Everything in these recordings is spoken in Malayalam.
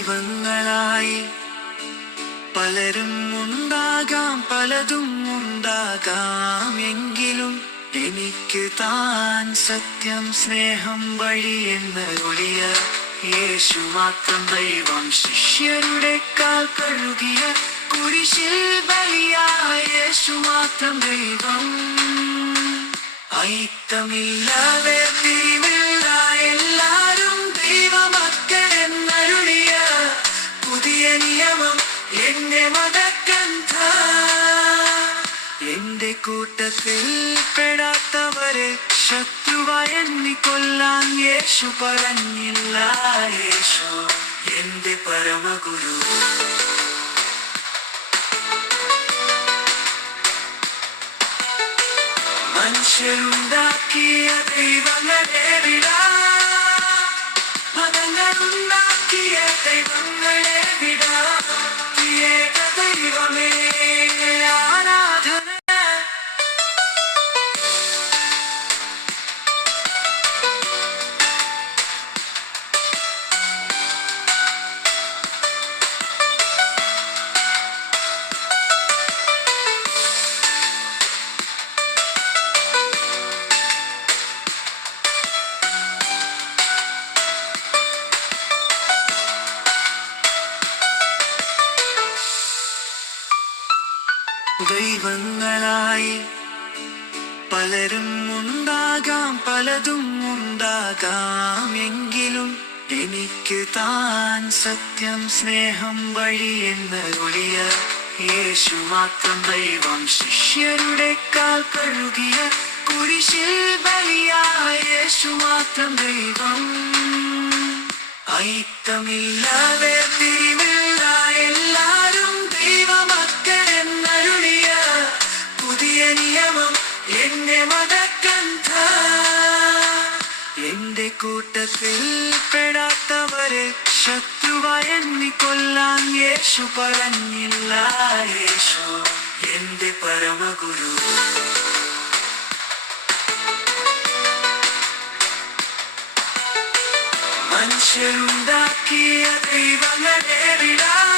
ദൈവങ്ങളായി പലരും ഉണ്ടാകാം, പലതും ഉണ്ടാകാം. എങ്കിലും എനിക്ക് താൻ സത്യം, സ്നേഹം, വഴി എന്നരുളിയ യേശു മാത്രം ദൈവം. ശിഷ്യരുടെ കാൽ കഴുകിയ കുരിശിൽ ബലിയായ യേശു മാത്രം ദൈവം. ഐക്യമില്ല, വേർതിരിവില്ല, എല്ലാരും ദൈവമക്കൾ എന്നരുളിയ പുതിയ നിയമം എന്നെ മതക്കന്ത. എന്റെ കൂട്ടത്തിൽ പെടാത്തവരെ ശത്രുവായി എണ്ണിക്കൊല്ലാൻ യേശു പറഞ്ഞില്ല. യേശു എന്റെ പരമഗുരു. മനുഷ്യരുണ്ടാക്കിയ ദൈവങ്ങളെ വിടാം, മതങ്ങളുണ്ടാക്കിയ ദൈവങ്ങളെ വിടാം. ഏക ദൈവമേ ആരാധന. ദൈവങ്ങളായി പലരും ഉണ്ടാകാം, പലതും ഉണ്ടാകാം. എങ്കിലും എനിക്ക് താൻ സത്യം, സ്നേഹം, വഴി എന്നരുളിയ യേശു മാത്രം ദൈവം. ശിഷ്യരുടെ കാൽ കഴുകിയ കുരിശിൽ ബലിയായ യേശു മാത്രം ദൈവം. ഐക്യമില്ല, വേർതിരിവില്ല, എല്ലാരും ദൈവമക്കൾ എന്നരുളിയ പുതിയ നിയമം എന്നെ മതക്കന്ത. എന്റെ കൂട്ടത്തിൽ പെടാത്തവരെ ശത്രുവായി എണ്ണിക്കൊല്ലാൻ യേശു പറഞ്ഞില്ല. യേശു എന്റെ പരമഗുരു. മനുഷ്യരുണ്ടാക്കിയ ദൈവങ്ങളെ വിടാം,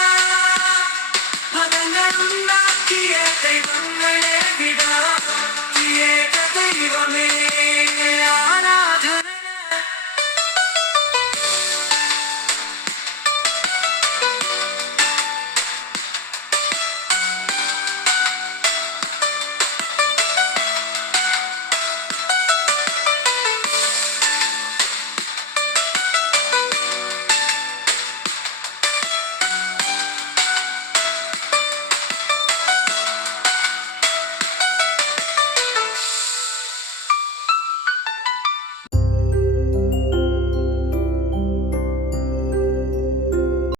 മതങ്ങളുണ്ടാക്കിയ ദൈവങ്ങളെ വിടാം.